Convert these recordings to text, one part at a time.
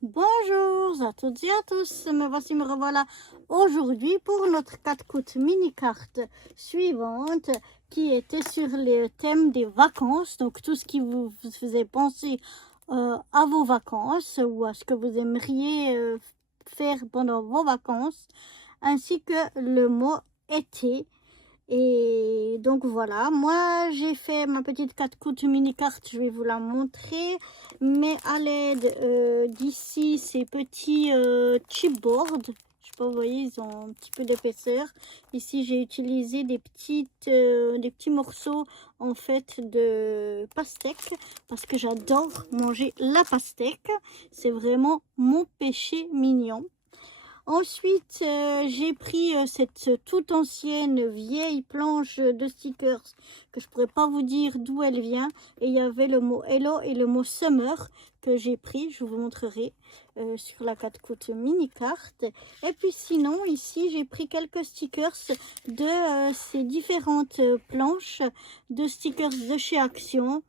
Bonjour à toutes et à tous, me revoilà aujourd'hui pour notre 4 coups mini carte suivante qui était sur le thème des vacances, donc tout ce qui vous faisait penser à vos vacances ou à ce que vous aimeriez faire pendant vos vacances, ainsi que le mot été. Et donc voilà, moi j'ai fait ma petite 4 coups mini carte, je vais vous la montrer, mais à l'aide d'ici ces petits chipboards. Je sais pas, vous voyez, ils ont un petit peu d'épaisseur. Ici j'ai utilisé des petits morceaux en fait de pastèque parce que j'adore manger la pastèque, c'est vraiment mon péché mignon. Ensuite, j'ai pris cette toute ancienne vieille planche de stickers que je pourrais pas vous dire d'où elle vient. Et il y avait le mot Hello et le mot Summer que j'ai pris. Je vous montrerai sur la 4 coups mini carte. Et puis sinon, ici, j'ai pris quelques stickers de ces différentes planches de stickers de chez Action.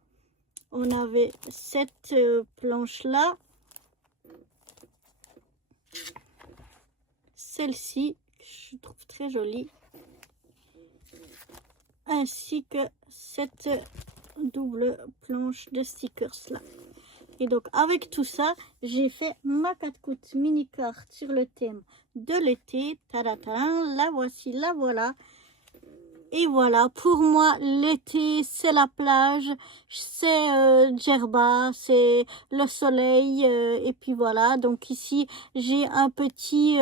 On avait cette planche-là. Celle-ci, je trouve très jolie, ainsi que cette double planche de stickers là. Et donc avec tout ça, j'ai fait ma 4 coups mini carte sur le thème de l'été. Tadatan, la voici, la voilà. Et voilà, pour moi, l'été, c'est la plage, c'est Djerba, c'est le soleil, et puis voilà. Donc ici, j'ai un petit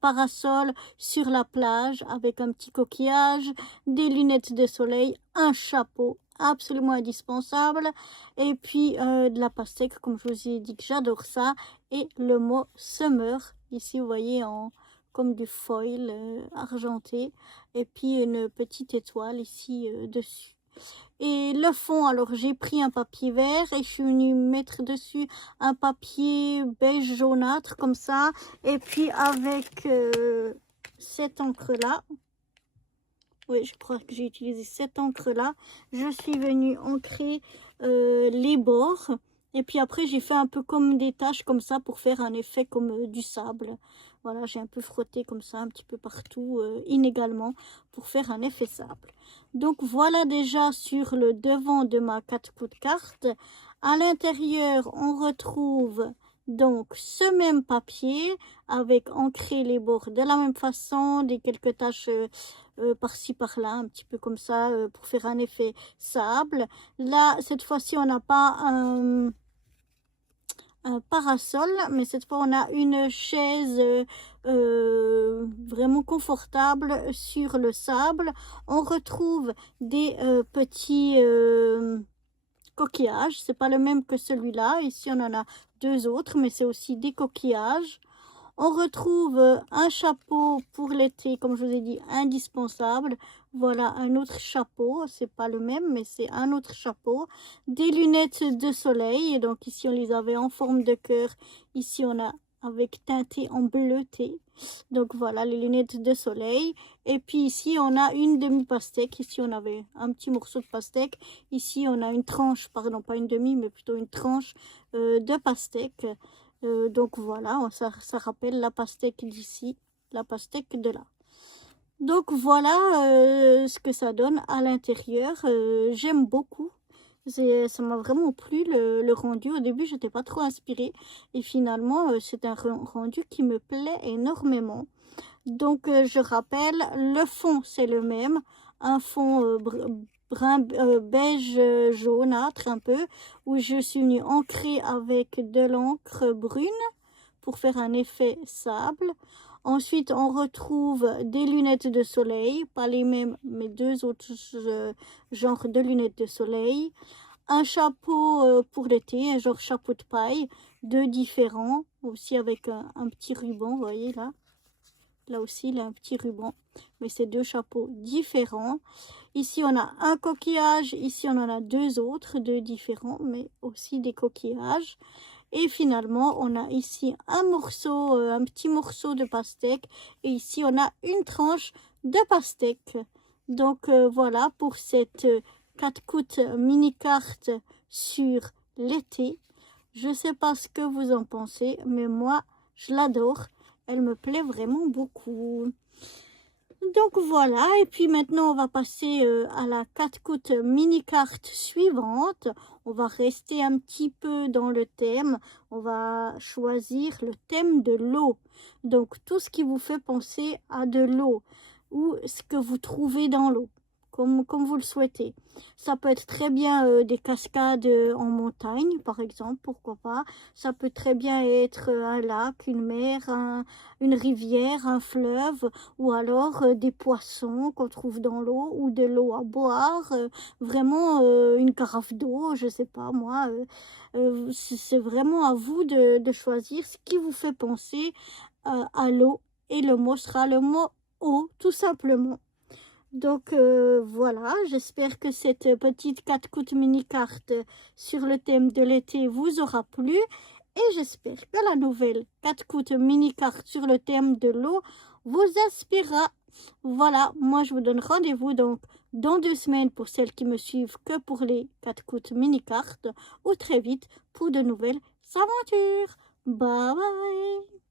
parasol sur la plage avec un petit coquillage, des lunettes de soleil, un chapeau absolument indispensable, et puis de la pastèque, comme je vous ai dit que j'adore ça, et le mot summer, ici vous voyez en comme du foil argenté, et puis une petite étoile ici dessus. Et le fond, alors j'ai pris un papier vert et je suis venue mettre dessus un papier beige jaunâtre comme ça, et puis avec cette encre là, oui je crois que j'ai utilisé cette encre là, je suis venue ancrer les bords. Et puis après, j'ai fait un peu comme des taches comme ça pour faire un effet comme du sable. Voilà, j'ai un peu frotté comme ça un petit peu partout, inégalement, pour faire un effet sable. Donc voilà déjà sur le devant de ma 4 coups de carte. À l'intérieur, on retrouve donc ce même papier avec ancré les bords de la même façon, des quelques taches par-ci par-là, un petit peu comme ça, pour faire un effet sable. Là, cette fois-ci, on n'a pas un parasol, mais cette fois on a une chaise vraiment confortable sur le sable. On retrouve des petits coquillages, c'est pas le même que celui-là. Ici on en a deux autres, mais c'est aussi des coquillages. On retrouve un chapeau pour l'été, comme je vous ai dit, indispensable. Voilà un autre chapeau, c'est pas le même, mais c'est un autre chapeau. Des lunettes de soleil, donc ici on les avait en forme de cœur, ici on a avec teinté en bleuté. Donc voilà les lunettes de soleil. Et puis ici on a une demi-pastèque, ici on avait un petit morceau de pastèque. Ici on a une tranche, pardon pas une demi, mais plutôt une tranche de pastèque. Donc voilà, ça rappelle la pastèque d'ici, la pastèque de là. Donc voilà ce que ça donne à l'intérieur. J'aime beaucoup. Ça m'a vraiment plu le rendu. Au début, j'étais pas trop inspirée. Et finalement, c'est un rendu qui me plaît énormément. Donc je rappelle, le fond, c'est le même. Un fond brun beige jaunâtre un peu, où je suis venue ancrer avec de l'encre brune pour faire un effet sable. Ensuite, on retrouve des lunettes de soleil, pas les mêmes, mais deux autres genres de lunettes de soleil. Un chapeau pour l'été, un genre chapeau de paille, deux différents, aussi avec un petit ruban, vous voyez là. Là aussi, il a un petit ruban, mais c'est deux chapeaux différents. Ici, on a un coquillage. Ici, on en a deux autres, deux différents, mais aussi des coquillages. Et finalement, on a ici un morceau, un petit morceau de pastèque. Et ici, on a une tranche de pastèque. Donc, voilà pour cette 4 coups mini carte sur l'été. Je sais pas ce que vous en pensez, mais moi, je l'adore. Elle me plaît vraiment beaucoup. Donc voilà, et puis maintenant on va passer à la 4 coutes mini carte suivante. On va rester un petit peu dans le thème. On va choisir le thème de l'eau. Donc tout ce qui vous fait penser à de l'eau ou ce que vous trouvez dans l'eau, comme vous le souhaitez. Ça peut être très bien des cascades en montagne, par exemple, pourquoi pas. Ça peut très bien être un lac, une mer, une rivière, un fleuve, ou alors des poissons qu'on trouve dans l'eau, ou de l'eau à boire, vraiment une carafe d'eau, je sais pas moi. C'est vraiment à vous de choisir ce qui vous fait penser à l'eau. Et le mot sera le mot eau, tout simplement. Donc voilà, j'espère que cette petite 4 coutes mini carte sur le thème de l'été vous aura plu et j'espère que la nouvelle 4 coutes mini carte sur le thème de l'eau vous inspirera. Voilà, moi je vous donne rendez-vous donc dans 2 semaines pour celles qui me suivent que pour les 4 coutes mini cartes ou très vite pour de nouvelles aventures. Bye bye.